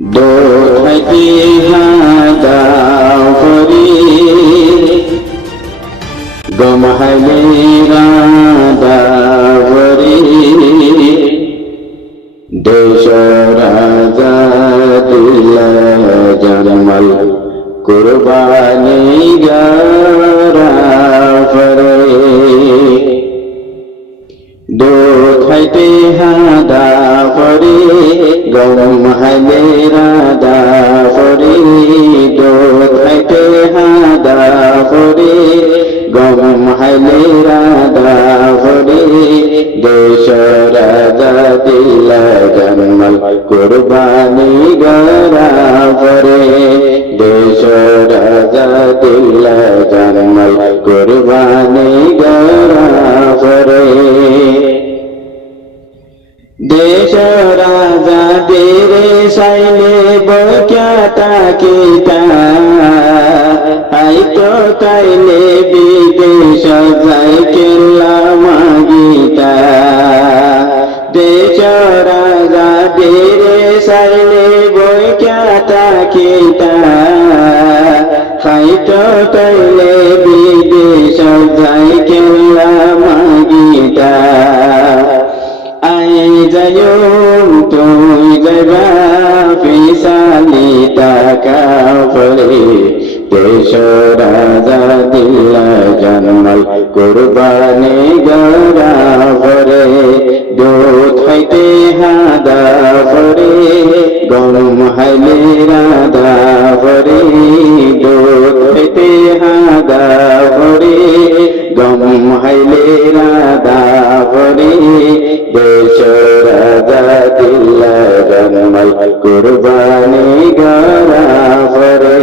দোহাইতে হাদা ফরি গমহাইলে রাদা ফরি দেশ রাজা দিলা জন্মল কুরবানি গারা ফরে দোহাইতে হাদা ফরি গমহাইলে রাদা ফরি দোহাইতে হাদা ফরি গমহাইলে রাদা ফরি দেশ রাজা দিলা জন্মল কুরবানি গারা ফরে দেশ রাজা দিলা জন্মল কুরবানি গারা ফরে দেশ রাজা তেরে সাইলে বক্যাতা কিতা আইতো তাইলে বিদেশ যাই কেল্লা মাগিতা দেশ রাজা তেরে সাইলে বক্যাতা কিতা খাইতো তাইলে বিদেশ যাই কেল্লা মাগিতা আই যায়ুম তুই যাবা ফিসালি টাকা ফলে দেশ রাজা দিলা জন্মল কুরবানি গারা ফরে দুধ হইতে হাদা ফরে গম হাইলে রাধা ফরে দুধ হইতে হাদা ফরে গম হাইলে রাধা ফরে দেশ রাজা দিলা জন্মল কুরবানি গারা ফরে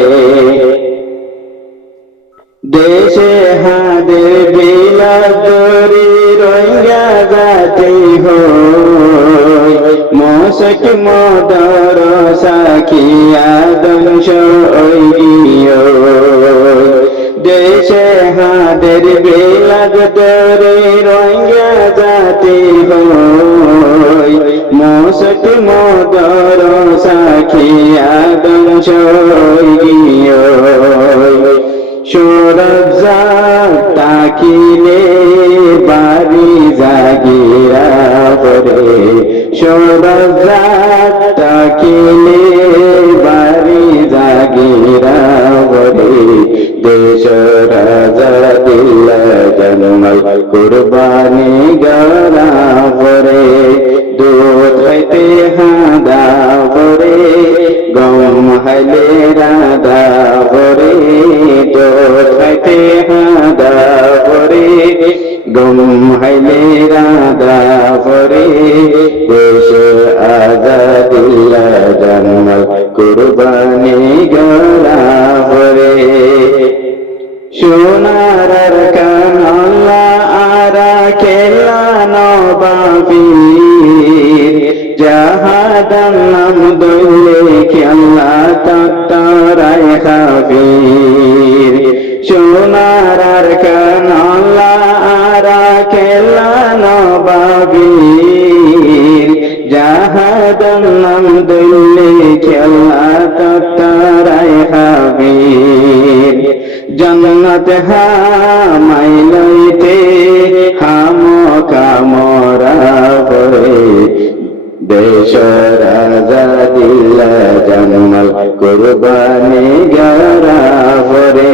দেশে হাদে বিলাদরি রঙ্গা যাতে হই মশক মদর সাখিয়া দংশ ওইগিয় দেশে হাদের বিলাদরি রঙ্গা যাতে হই মশক মদর সাখিয়া দংশ ওইগিয় সুরজা তাকিলে বাড়ি জাগিরা পরে সুরজা তাকিলে বাড়ি জাগিরা পরে দেশ রাজা দিলা জন্মল কুরবানি গারা পরে দুধ হইতে হাদা পরে গম হাইলে রাধা পরে দুধ হইতে হাদা পরে গম হাইলে রাধা পরে দেশ আজা দিলা জন্মল কুরবানি গারা পরে সোনার কান আল্লাহ আরা খেলা নবাবীর জাহাদান নাম দইলে খেলা তারায় খাবীর সোনার কান আল্লাহ আরা খেলা নবাবীর জাহাদান নাম দইলে খেলা তারায় খাবীর জন্নত হামাই লইতে হাম কামরা পরে দেশ রাজা দিলা জন্মল কুরবানি গারা পরে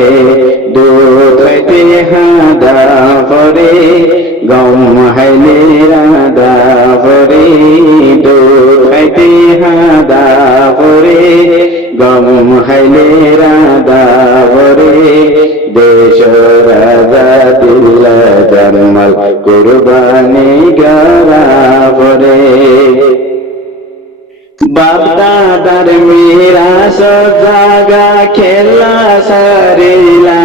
দুধ হইতে হাদা পরে গম হাইলে রাধা পরে দুধ হইতে হাদা পরে গম হাইলে রাধা পরে দেশ রাজা দিলা জন্মল কুরবানি গারা পরে বাপ দাদার মিরাস জাগা খেলা সারিলা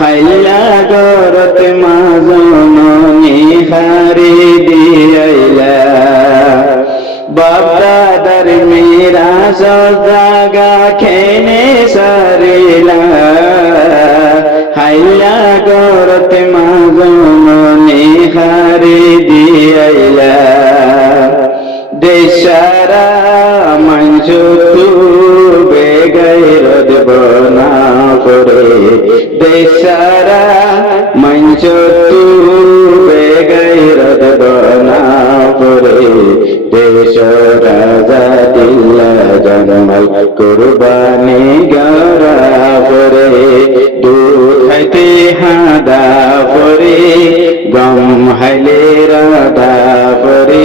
হাইলা গরত মাজননি হারি দিয়াইলা বাপ দাদার মিরাস জাগা খেনে সারিলা হাইলা গরত মাজননি হারি দিয়াইলা দেশারা মাঞ্চতু বেগাইরত বনা করে দেশারা মাঞ্চতু বেগাইরত বনা করে দেশ রাজা দিল্লা জন্মাল কুরবানি গরা করে দুধ খাইতে হাদা পরে গম হাইলে রাধা পরে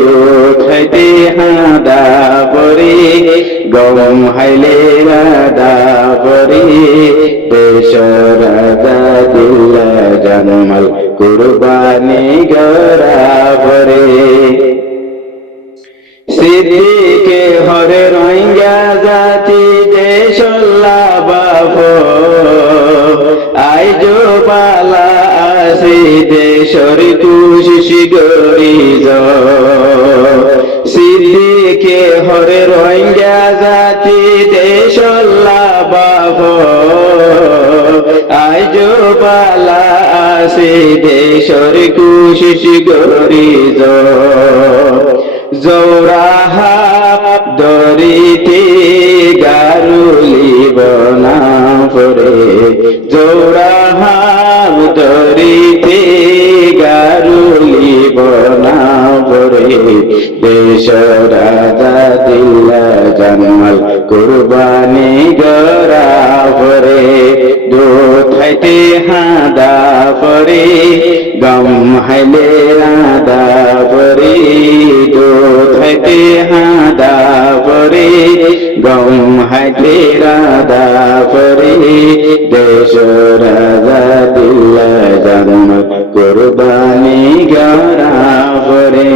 দুধ খাইতে হাদা পরে গম হাইলে রাধা পরে দেশ রাজা দিল্লা জন্মাল কুরবানি গরা পরে সিদ্দিকে হরে রোহিঙ্গা জাতি দেশল্লা বাপ আইজো পালা আসি দেশর তুষি গরিজ সিদ্দিকে হরে রোহিঙ্গা জাতি দেশল্লা বাপ আইজো পালা আসি দেশর কুশি গরিজ জৌরাহা দরিতে গারুলি বনা পরে জৌরাহা দরিতে গারুলি বনা পরে দেশ রাজা দিল্লা জন্মাল কুরবানি গরা পরে দুধ খাইতে হাদা পরে গম হাইলে রাধা পরে দুধ খাইতে হাদা পরে গম হাইলে রাধা পরে দেশ রাজা দিল্লা জন্মাল কুরবানি গরা পরে